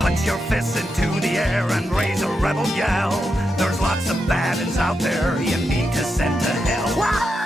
Punch your fists into the air and raise a rebel yell. There's lots of bad uns out there you need to send to hell.